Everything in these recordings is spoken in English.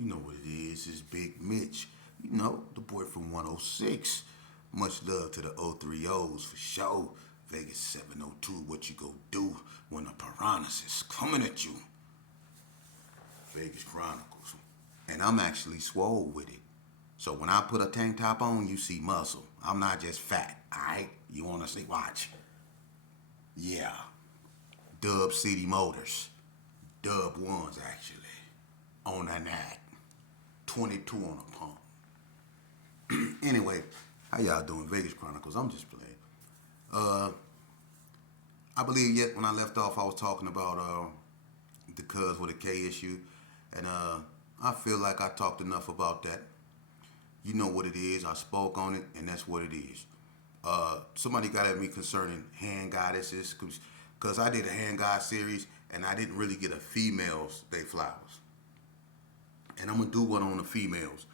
You know what it is. It's Big Mitch. You know, the boy from 106. Much love to the 030s for sure. Vegas 702, what you go do when the piranhas is coming at you. Vegas Chronicles. And I'm actually swole with it. So when I put a tank top on, you see muscle. I'm not just fat, alright? You wanna see? Watch. Yeah. Dub City Motors. Dub ones actually. On that. 22 on a pump. Anyway, how y'all doing? Vegas Chronicles. I'm just playing. Uh, I believe yet when I left off, I was talking about the cuz with a K issue, and I feel like I talked enough about that. You know what it is. I spoke on it, and that's what it is. Somebody got at me concerning hand goddesses, because I did a hand god series, and I didn't really get a female's day flowers. And I'm gonna do one on the females,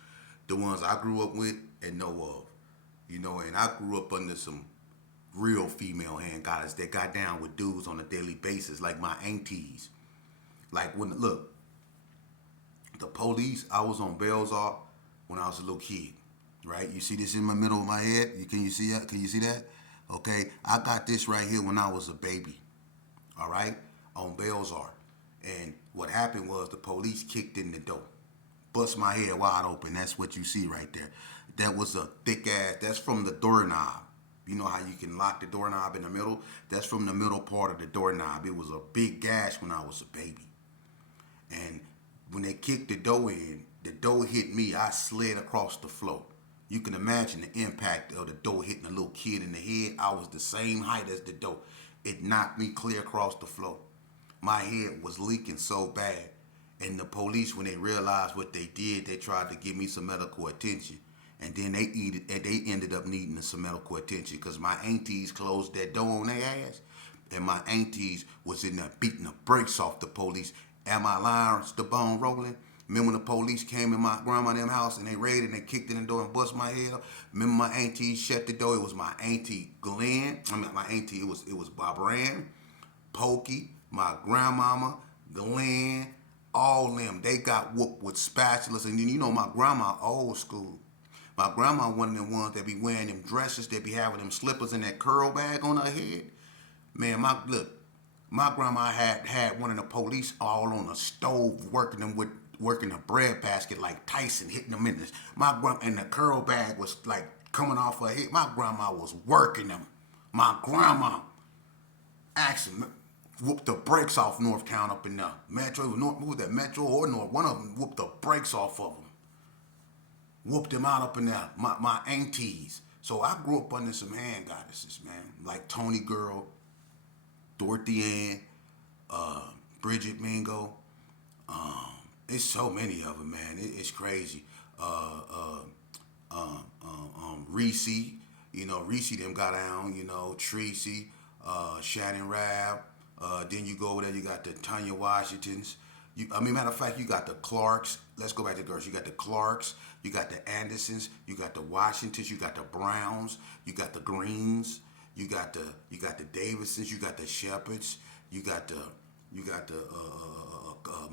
the ones I grew up with and know of. You know, and I grew up under some real female hand goddess that got down with dudes on a daily basis, like my aunties. Like look, the police, I was on Belzar when I was a little kid, right? You see this in the middle of my head? Can you see that? Can you see that? Okay, I got this right here when I was a baby, all right, on Belzar. And what happened was the police kicked in the door, bust my head wide open. That's what you see right there. That was a thick ass, that's from the doorknob. You know how you can lock the doorknob in the middle? That's from the middle part of the doorknob. It was a big gash when I was a baby. And when they kicked the door in, the door hit me. I slid across the floor. You can imagine the impact of the door hitting a little kid in the head. I was the same height as the door. It knocked me clear across the floor. My head was leaking so bad. And the police, when they realized what they did, they tried to give me some medical attention. And then they ended up needing some medical attention because my aunties closed that door on their ass. And my aunties was in there beating the brakes off the police. Am I lying? The bone rolling? Remember when the police came in my grandma and them house and they raided and they kicked in the door and bust my head up? Remember my auntie shut the door? It was my auntie Glenn. My auntie, it was Barbara, Pokey, my grandmama, Glenn, all them. They got whooped with spatulas. And then you know my grandma old school. My grandma one of them ones that be wearing them dresses, that be having them slippers and that curl bag on her head. Man, my grandma had one of the police all on the stove working a bread basket like Tyson, hitting them in this. And the curl bag was like coming off her head. My grandma was working them. My grandma actually whooped the brakes off Northtown up in there. Metro, North, who was that, Metro or North? One of them whooped the brakes off of them. Whooped them out up in there. My aunties. So I grew up under some hand goddesses, man. Like Tony Girl, Dorothy Ann, Bridget Mingo. It's so many of them, man. It's crazy. Reese, you know, Reese them got down, you know, Tracy, Shannon Rab. Then you go over there, you got the Tanya Washingtons. Matter of fact, you got the Clarks. Let's go back to the girls. You got the Clarks, you got the Andersons, you got the Washingtons, you got the Browns, you got the Greens, you got the Davidsons, you got the Shepherds, you got the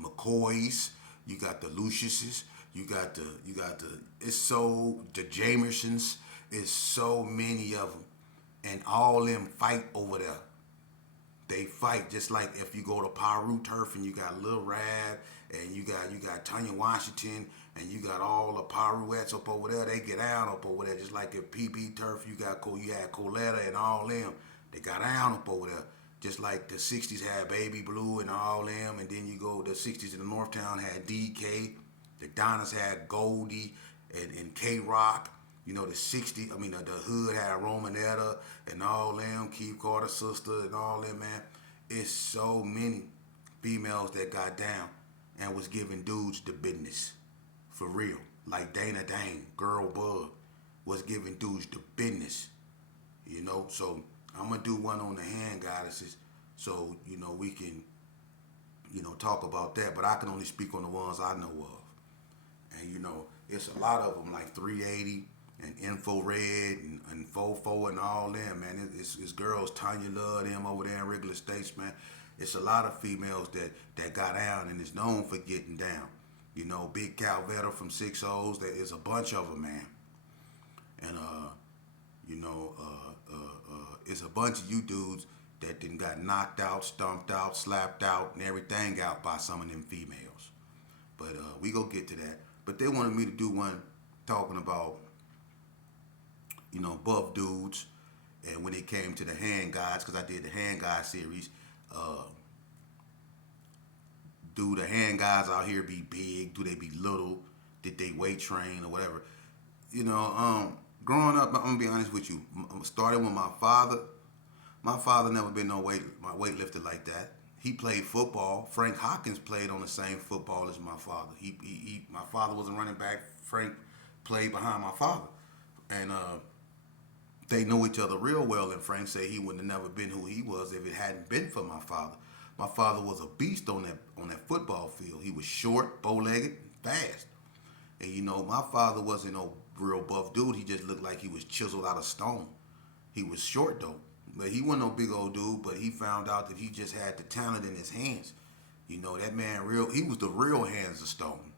McCoys, you got the Luciuses, you got the the Jamersons. It's so many of them, and all them fight over there. They fight just like if you go to Paru Turf and you got Lil Rab and you got Tanya Washington and you got all the Paruettes up over there. They get down up over there just like at PB Turf. You had Coletta and all them. They got down up over there just like the '60s had Baby Blue and all them. And then you go the '60s in the Northtown had DK. The Donnas had Goldie and K Rock. You know, the hood had Romanetta and all them, Keith Carter's sister and all them, man. It's so many females that got down and was giving dudes the business. For real. Like Dana Dane, Girl Bug, was giving dudes the business. You know, so I'm going to do one on the hand goddesses so, you know, we can, you know, talk about that. But I can only speak on the ones I know of. And, you know, it's a lot of them, like 380. And Info Red and Fofo and all them, man. It's girls, Tanya Love, them over there in Regular States, man. It's a lot of females that got down and is known for getting down. You know, Big Calvetta from Six O's. There is a bunch of them, man. And you know, it's a bunch of you dudes that then got knocked out, stomped out, slapped out, and everything out by some of them females. But we go get to that. But they wanted me to do one talking about, you know, buff dudes. And when it came to the hand guys, because I did the hand guy series, do the hand guys out here be big? Do they be little? Did they weight train or whatever? You know, growing up, I'm gonna be honest with you. Starting with my father. My father never been my weightlifter like that. He played football. Frank Hopkins played on the same football as my father. My father was a running back. Frank played behind my father, and they know each other real well. And Frank said he would have never been who he was if it hadn't been for my father. My father was a beast on that football field. He was short, bow-legged, fast. And you know, my father wasn't no real buff dude. He just looked like he was chiseled out of stone. He was short though, but he wasn't no big old dude. But he found out that he just had the talent in his hands. You know, that man he was the real hands of stone.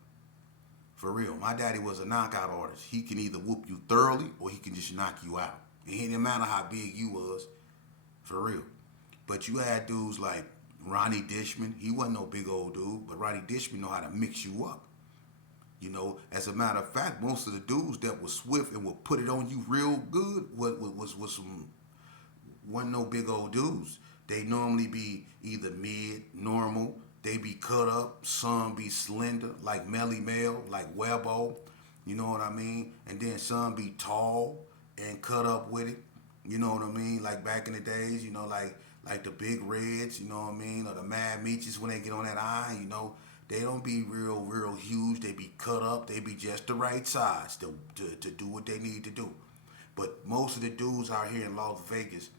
For real. My daddy was a knockout artist. He can either whoop you thoroughly or he can just knock you out. It didn't matter how big you was. For real. But you had dudes like Ronnie Dishman. He wasn't no big old dude, but Ronnie Dishman know how to mix you up. You know, as a matter of fact, most of the dudes that was swift and would put it on you real good wasn't no big old dudes. They normally be either mid, normal, they be cut up, some be slender, like Melly Mel, like Webbo, you know what I mean? And then some be tall and cut up with it, you know what I mean? Like back in the days, you know, like the Big Reds, you know what I mean? Or the Mad Meaches when they get on that eye, you know, they don't be real huge. They be cut up. They be just the right size to do what they need to do. But most of the dudes out here in Las Vegas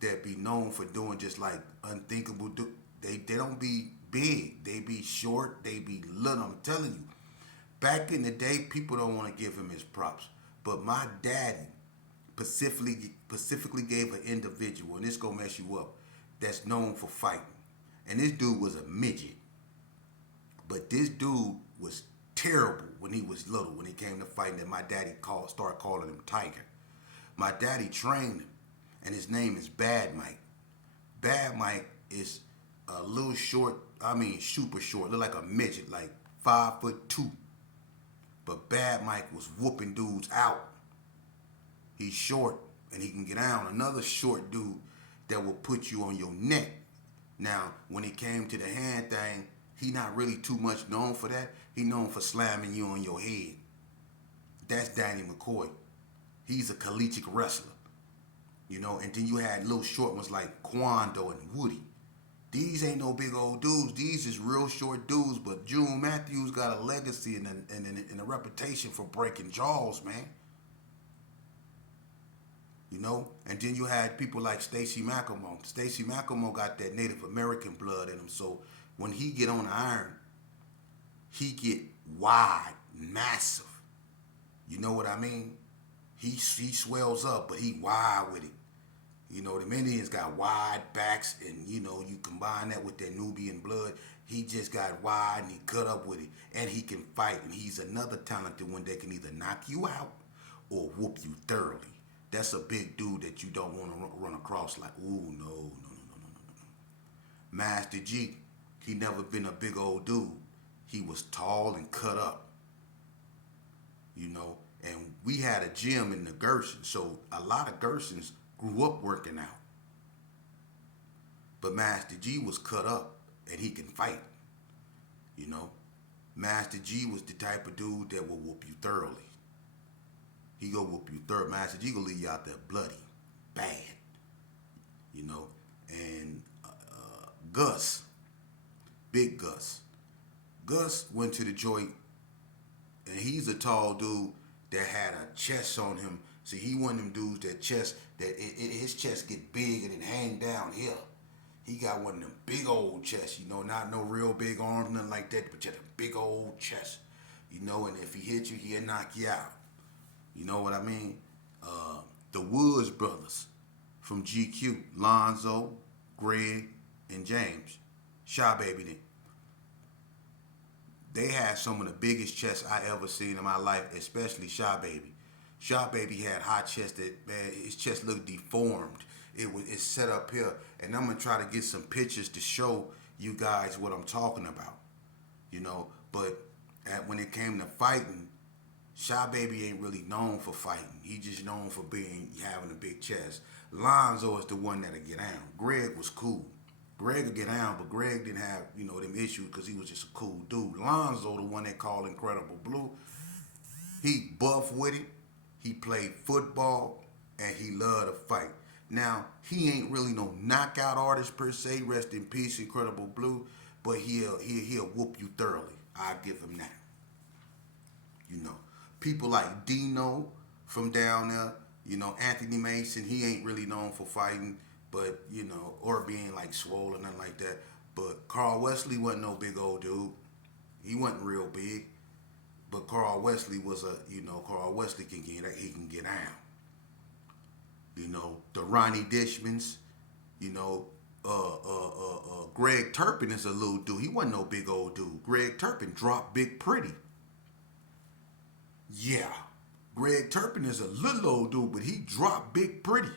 that be known for doing just like unthinkable, they don't be big. They be short. They be little. I'm telling you. Back in the day, people don't want to give him his props. But my daddy specifically gave an individual, and this gonna mess you up, that's known for fighting. And this dude was a midget. But this dude was terrible when he was little, when he came to fighting, and my daddy started calling him Tiger. My daddy trained him, and his name is Bad Mike. Bad Mike is a little short, super short, look like a midget, like 5'2". But Bad Mike was whooping dudes out. He's short, and he can get down. Another short dude that will put you on your neck. Now, when it came to the hand thing, he not really too much known for that. He known for slamming you on your head. That's Danny McCoy. He's a collegiate wrestler. You know, and then you had little short ones like Quando and Woody. These ain't no big old dudes. These is real short dudes, but June Matthews got a legacy and a reputation for breaking jaws, man. You know? And then you had people like Stacy McElmo. Stacy McElmo got that Native American blood in him, so when he get on the iron, he get wide, massive. You know what I mean? He swells up, but he wide with it. You know, the Indians got wide backs, and, you know, you combine that with that Nubian blood, he just got wide, and he cut up with it. And he can fight, and he's another talented one that can either knock you out or whoop you thoroughly. That's a big dude that you don't want to run across like, ooh, no. Master G, he never been a big old dude. He was tall and cut up. You know, and we had a gym in the Gerson, so a lot of Gersons grew up working out. But Master G was cut up, and he can fight. You know, Master G was the type of dude that will whoop you thoroughly. He go whoop you thoroughly. Master G gonna leave you out there bloody, bad. You know, and Gus, Big Gus. Gus went to the joint, and he's a tall dude that had a chest on him. See, he one of them dudes his chest get big and it hang down here. He got one of them big old chests, you know, not no real big arms, nothing like that, but just a big old chest, you know, and if he hit you, he'll knock you out. You know what I mean? The Woods brothers from GQ, Lonzo, Greg, and James, Shy Baby then. They had some of the biggest chests I ever seen in my life, especially Shy Baby. Shy Baby had high chest that, man, his chest looked deformed. It's set up here, and I'm gonna try to get some pictures to show you guys what I'm talking about. You know, but when it came to fighting, Shy Baby ain't really known for fighting. He just known for having a big chest. Lonzo is the one that'll get down. Greg was cool. Greg would get down, but Greg didn't have, them issues because he was just a cool dude. Lonzo, the one they call Incredible Blue, he buff with it. He played football, and he loved to fight. Now, he ain't really no knockout artist per se. Rest in peace, Incredible Blue. But he'll whoop you thoroughly. I give him that. People like Dino from down there. Anthony Mason. He ain't really known for fighting, but or being like swole or nothing like that. But Carl Wesley wasn't no big old dude. He wasn't real big. But Carl Wesley was Carl Wesley can get down. The Ronnie Dishmans, Greg Turpin is a little dude. He wasn't no big old dude. Greg Turpin dropped Big Pretty. Yeah. Greg Turpin is a little old dude, but he dropped Big Pretty.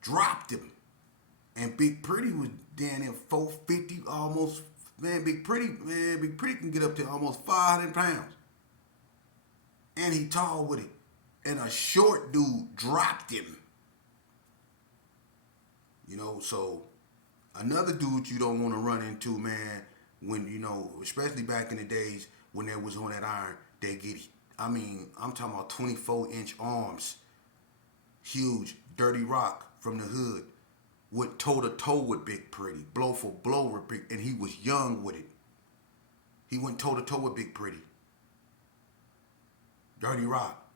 Dropped him. And Big Pretty was down there 450 almost. Man, Big Pretty can get up to almost 500 pounds. And he tall with it. And a short dude dropped him. So another dude you don't want to run into, man, when, especially back in the days when they was on that iron, I'm talking about 24-inch arms. Huge. Dirty Rock from the hood. Went toe-to-toe with Big Pretty. Blow for blow with Big, and he was young with it. He went toe-to-toe with Big Pretty. Dirty Rock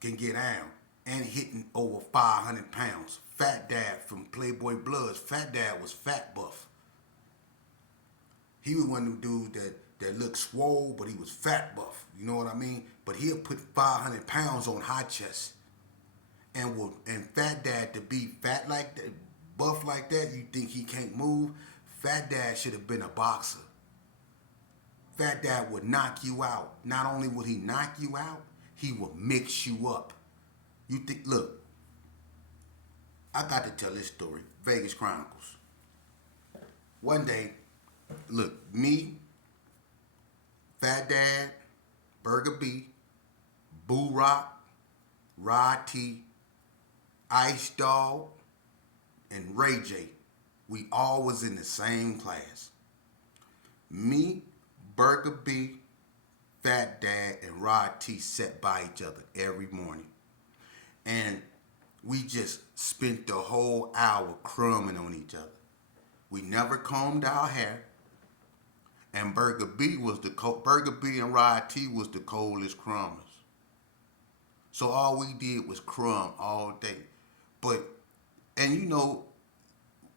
can get down and hitting over 500 pounds. Fat Dad from Playboy Bloods. Fat Dad was fat buff. He was one of them dudes that looked swole, but he was fat buff. You know what I mean? But he'll put 500 pounds on high chest. And Fat Dad to be fat like that, buff like that, you think he can't move? Fat Dad should have been a boxer. Fat Dad would knock you out. Not only would he knock you out, he will mix you up. Look, I got to tell this story. Vegas Chronicles. One day, look, me, Fat Dad, Burger B, Boo Rock, Rod T, Ice Dog, and Ray J. We all was in the same class. Me, Burger B, Fat Dad, and Rod T sat by each other every morning. And we just spent the whole hour crumbing on each other. We never combed our hair. And Burger B and Rod T was the coldest crumbers. So all we did was crumb all day.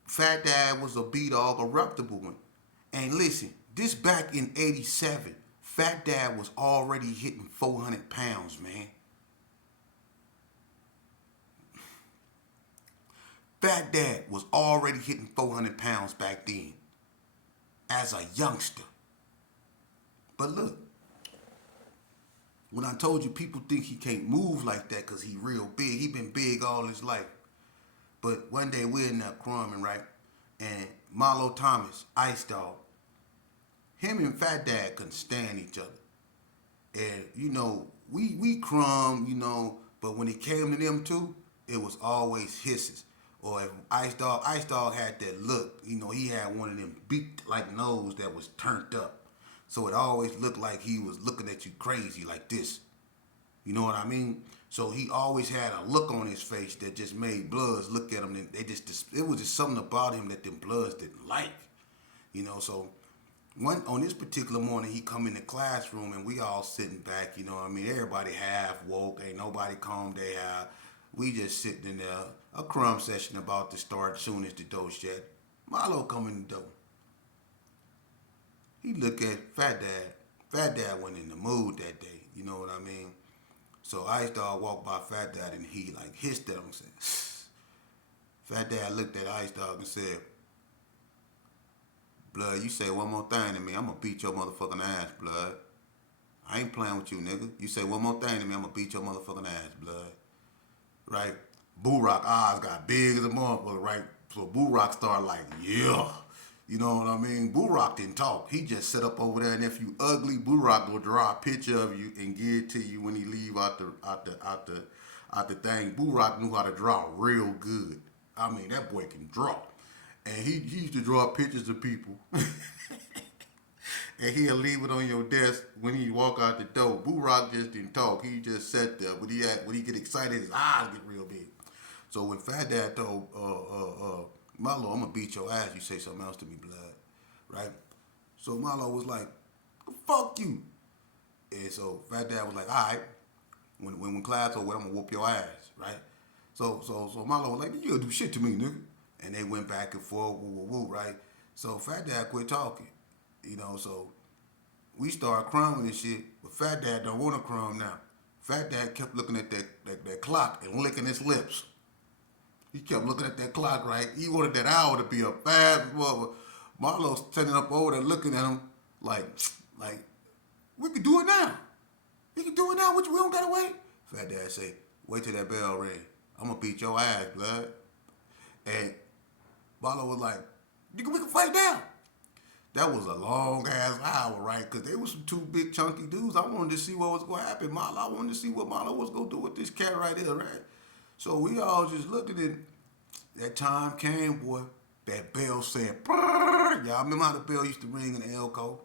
Fat Dad was a B-Dog, a reputable one. And listen, this back in 87, Fat Dad was already hitting 400 pounds, man. Fat Dad was already hitting 400 pounds back then as a youngster. But look, when I told you people think he can't move like that because he real big, he been big all his life. But one day we're in there crumbing, right? And Marlo Thomas, Ice Dog, him and Fat Dad couldn't stand each other. And, we crumb, but when it came to them two, it was always hisses. Or if Ice Dog had that look, he had one of them beaked-like nose that was turned up. So it always looked like he was looking at you crazy like this. You know what I mean? So he always had a look on his face that just made Bloods look at him. And it was just something about him that them Bloods didn't like. So on this particular morning, he come in the classroom and we all sitting back, everybody half woke, ain't nobody combed their hair. We just sitting in there, a crumb session about to start soon as the door shut. Marlo come in the door. He look at Fat Dad. Fat Dad wasn't in the mood that day, you know what I mean? So Ice Dog walked by Fat Dad and he hissed at him and said, Fat Dad looked at Ice Dog and said, Blood, you say one more thing to me, I'm gonna beat your motherfucking ass, blood. I ain't playing with you, nigga. You say one more thing to me, I'm gonna beat your motherfucking ass, blood. Right? Boo Rock eyes got big as a motherfucker, right? So Boo Rock started like, yeah. You know what I mean? Boo Rock didn't talk. He just set up over there, and if you ugly, Boo Rock will draw a picture of you and give it to you when he leave out the thing. Boo Rock knew how to draw real good. I mean, that boy can draw. And he used to draw pictures of people. And he'll leave it on your desk when he walk out the door. Boo Rock just didn't talk. He just sat there. When he get excited, his eyes get real big. So when Fat Dad told Marlo, I'm gonna beat your ass, you say something else to me, blood. Right? So Marlo was like, fuck you. And so Fat Dad was like, all right, when class over, I'm gonna whoop your ass, right? So Marlo was like, you gonna do shit to me, nigga. And they went back and forth, right? So Fat Dad quit talking. So we started crumbing and shit, but Fat Dad don't want to crumb now. Fat Dad kept looking at that clock and licking his lips. He kept looking at that clock, right? He wanted that hour to be a fast mother. Marlo's standing up over there looking at him like, we can do it now. We can do it now. We don't gotta wait. Fat Dad say, wait till that bell ring. I'm gonna beat your ass, blood. And Marlo was like, we can fight now. That was a long ass hour, right? Because they were some two big chunky dudes. I wanted to see what was going to happen. I wanted to see what Marlo was going to do with this cat right here, right? So we all just looked at it. That time came, boy. That bell said, brrr. Y'all remember how the bell used to ring in the Elko?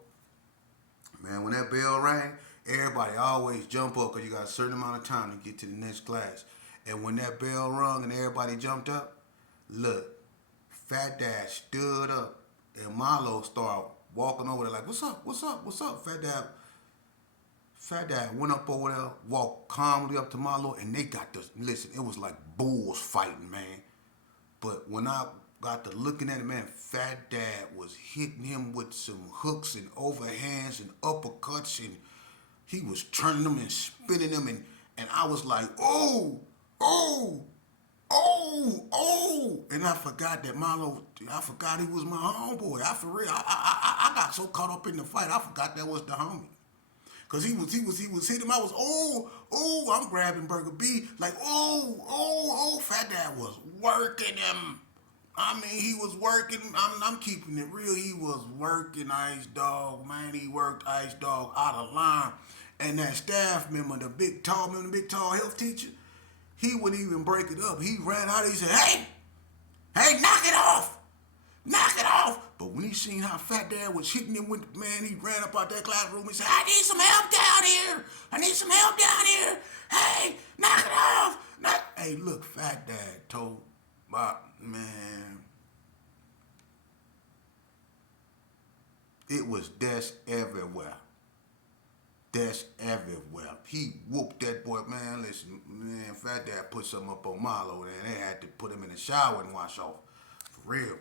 Man, when that bell rang, everybody always jump up because you got a certain amount of time to get to the next class. And when that bell rung and everybody jumped up, look, Fat Dad stood up. And Marlo started walking over there like, what's up? Fat Dad went up over there, walked calmly up to Marlo, and they got this. Listen, it was like bulls fighting, man. But when I got to looking at it, man, Fat Dad was hitting him with some hooks and overhands and uppercuts, and he was turning them and spinning them, and I was like, oh, and I forgot that I forgot he was my homeboy. I got so caught up in the fight, I forgot that was the homie. Cause he was hitting him. I was, I'm grabbing Burger B, like, Fat Dad was working him. I mean, he was working, I'm keeping it real, he was working Ice Dog, man, he worked Ice Dog out of line. And that staff member, the big tall health teacher, he wouldn't even break it up. He ran out, he said, hey, knock it off. But when he seen how Fat Dad was hitting him with, man, he ran up out that classroom and said, I need some help down here. Hey, knock it off. Hey, look, Fat Dad told my, man, it was death everywhere. He whooped that boy, man. Listen, man, Fat Dad put something up on Marlo, and they had to put him in the shower and wash off. For real.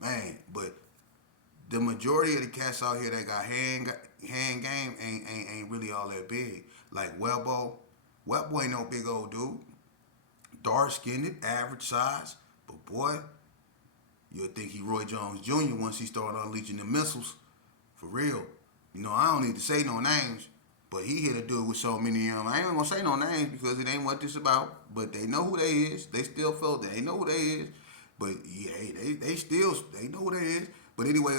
Man, but the majority of the cats out here that got hand game ain't really all that big. Like Webbo ain't no big old dude. Dark-skinned, average size. But boy, you'll think he Roy Jones Jr. once he started unleashing the missiles. For real. I don't need to say no names, but he hit a dude with so many of them. I ain't gonna say no names because it ain't what this about. But they know who they is. They still felt they know who they is. But yeah, they know who they is. But anyway,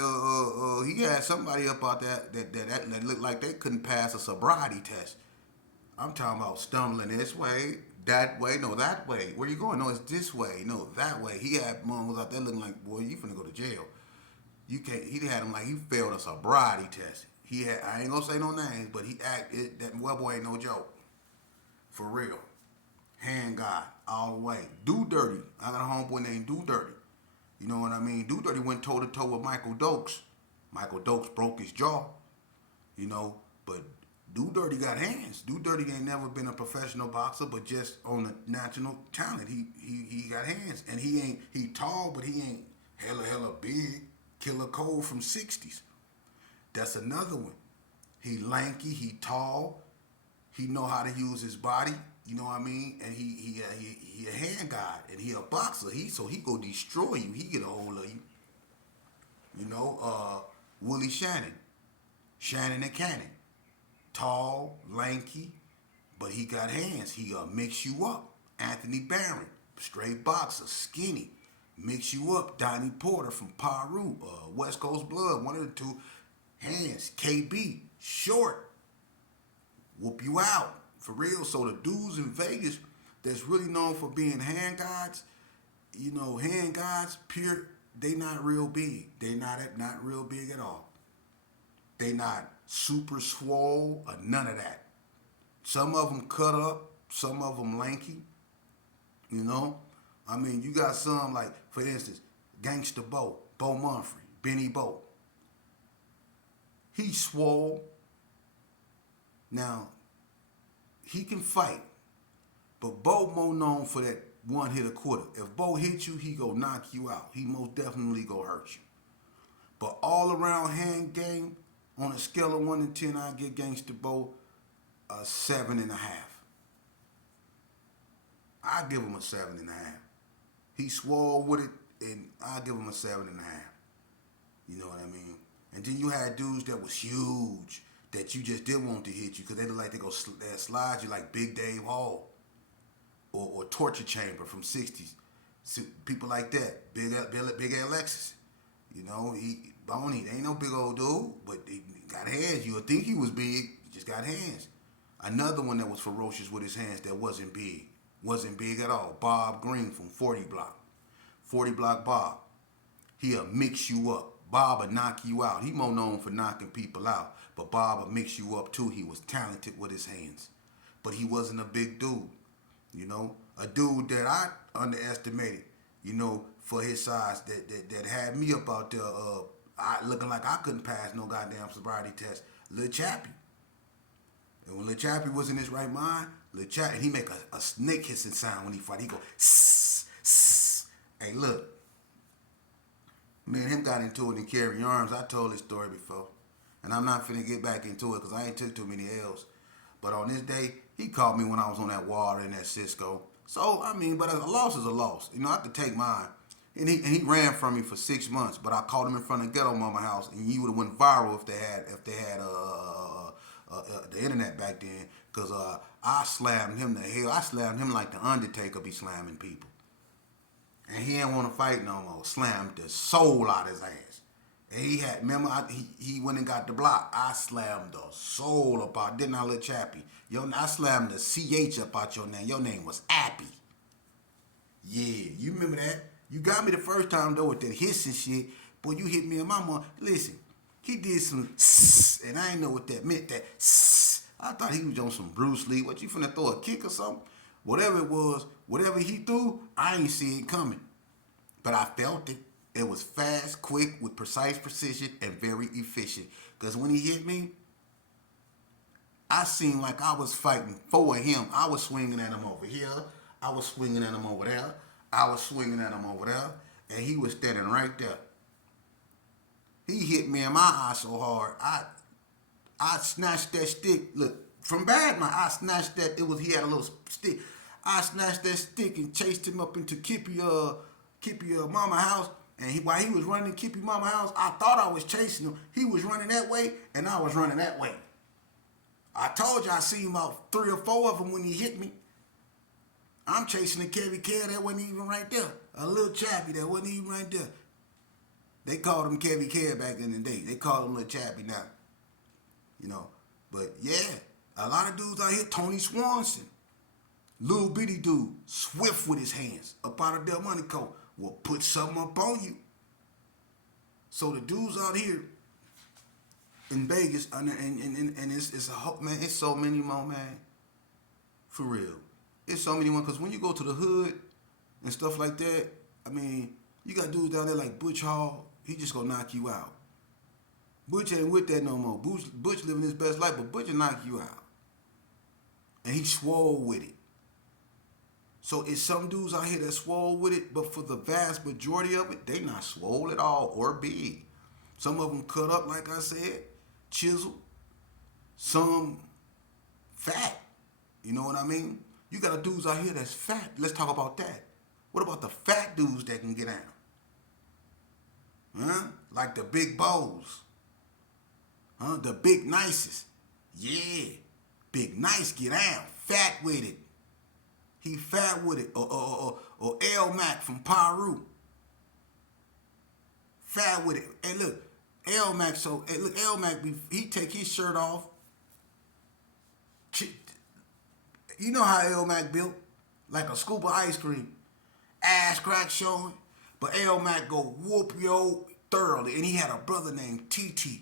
he had somebody up out that looked like they couldn't pass a sobriety test. I'm talking about stumbling this way, that way, no, that way. Where you going? No, it's this way. No, that way. He had mom out there looking like, boy, you finna go to jail. You can't. He had him like he failed a sobriety test. I ain't gonna say no names, but that well boy ain't no joke. For real. Hand God all the way. Do Dirty. I got a homeboy named Do Dirty. You know what I mean? Do Dirty went toe to toe with Michael Dokes. Michael Dokes broke his jaw. But Do Dirty got hands. Do Dirty ain't never been a professional boxer, but just on the national talent. He got hands. And he tall, but he ain't hella big. Killer Cole from 60s. That's another one. He lanky, he tall, he know how to use his body, you know what I mean? And he a hand guy, and he a boxer. So he go destroy you. He get a hold of you. Willie Shannon, Shannon and Cannon, tall, lanky, but he got hands. He mix you up. Anthony Barron, straight boxer, skinny, mix you up. Donnie Porter from Peru, West Coast Blood, one of the two. Hands. KB, short, whoop you out for real. So the dudes in Vegas that's really known for being hand gods, hand gods, pure. They not real big. They not real big at all. They not super swole or none of that. Some of them cut up, some of them lanky. You got some like, for instance, Gangsta Bo Mumphrey, Benny Bo. He swole. Now, he can fight, but Bo more known for that one hit a quarter. If Bo hit you, he go knock you out. He most definitely go hurt you. But all around hand game, on a scale of 1 to 10, I get Gangsta Bo a 7.5. I give him a 7.5. He swore with it, and I give him a 7.5. You know what I mean? And then you had dudes that was huge that you just didn't want to hit you because they look like they slide you like Big Dave Hall or Torture Chamber from '60s. People like that, Big Alexis. He bony. They ain't no big old dude, but he got hands. You would think he was big, he just got hands. Another one that was ferocious with his hands that wasn't big at all. Bob Green from 40 Block. 40 Block Bob. He'll mix you up. Bob will knock you out. He more known for knocking people out, but Bob will mix you up too. He was talented with his hands, but he wasn't a big dude. A dude that I underestimated, for his size that had me up out there looking like I couldn't pass no goddamn sobriety test. Lil Chappie. And when Lil Chappie was in his right mind, Lil Chappie, he make a snake hissing sound when he fight. He go, sss, sss. Hey, look. Me and him got into it in Carry Arms. I told this story before. And I'm not finna get back into it because I ain't took too many L's. But on this day, he caught me when I was on that water in that Cisco. So, but a loss is a loss. I could take mine. And he ran from me for 6 months, but I caught him in front of Ghetto Mama house, and he would have went viral if they had the internet back then, because I slammed him to hell. I slammed him like the Undertaker be slamming people. And he didn't want to fight no more. Slammed the soul out his ass. And he went and got the block. I slammed the soul up out, didn't I, Lil Chappie? I slammed the CH up out your name. Your name was Appy. Yeah, you remember that? You got me the first time, though, with that hissing shit. Boy, you hit me in my mom. Listen, he did some sss, and I didn't know what that meant, that sss. I thought he was on some Bruce Lee. What, you finna throw a kick or something? Whatever it was, whatever he threw, I ain't see it coming. But I felt it. It was fast, quick, with precise precision, and very efficient. Because when he hit me, I seemed like I was fighting for him. I was swinging at him over here. I was swinging at him over there. I was swinging at him over there. And he was standing right there. He hit me in my eye so hard, I snatched that stick. Look, from Badman, I snatched that. He had a little stick. I snatched that stick and chased him up into Kippy mama house. And while he was running to Kippy mama house, I thought I was chasing him. He was running that way, and I was running that way. I told you I seen about 3 or 4 of them when he hit me. I'm chasing a Kevy Care that wasn't even right there. A little Chappie that wasn't even right there. They called him Kevy Care back in the day. They call him Little Chappie now. But yeah, a lot of dudes out here, Tony Swanson, little bitty dude, swift with his hands, up out of Del Monte coat, will put something up on you. So the dudes out here in Vegas, and it's a whole, man, it's so many more, man. For real. It's so many more, because when you go to the hood and stuff like that, you got dudes down there like Butch Hall, he just gonna knock you out. Butch ain't with that no more. Butch living his best life, but Butch will knock you out. And he swole with it. So it's some dudes out here that swole with it, but for the vast majority of it, they not swole at all or big. Some of them cut up, like I said, chiseled. Some fat. You know what I mean? You got dudes out here that's fat. Let's talk about that. What about the fat dudes that can get down? Huh? Like the big bows. Huh? The big nices. Yeah. Big nice get down. Fat with it. He fat with it. Or L Mac from Peru. Fat with it. Hey look, L Mac hey look, L Mac he take his shirt off. You know how L Mac built? Like a scoop of ice cream. Ass crack showing. But L Mac go whoop yo thoroughly. And he had a brother named TT.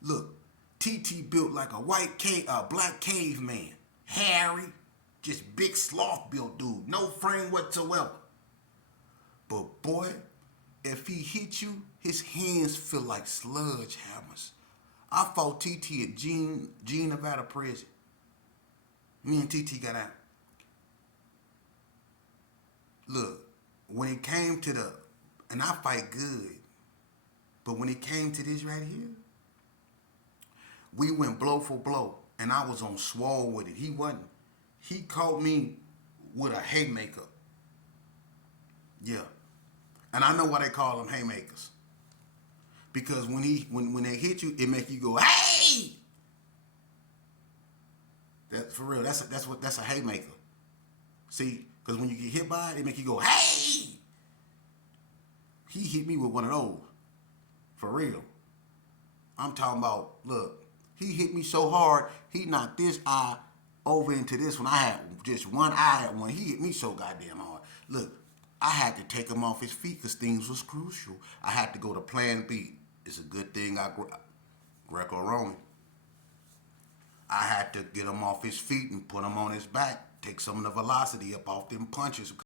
Look, TT built like a black caveman. Hairy, just big sloth built dude. No frame whatsoever. But boy, if he hit you, his hands feel like sludge hammers. I fought TT at Gene Nevada prison. Me and TT got out. Look, when it came to and I fight good, but when it came to this right here, we went blow for blow, and I was on swole with it. He wasn't. He caught me with a haymaker. Yeah, and I know why they call them haymakers. Because when they hit you, it make you go hey. That's for real. That's a haymaker. See, because when you get hit by it make you go hey. He hit me with one of those, for real. I'm talking about, look, he hit me so hard, he knocked this eye over into this one. I had just one eye at one. He hit me so goddamn hard. Look, I had to take him off his feet because things was crucial. I had to go to Plan B. It's a good thing I Greco-Roman. I had to get him off his feet and put him on his back, take some of the velocity up off them punches.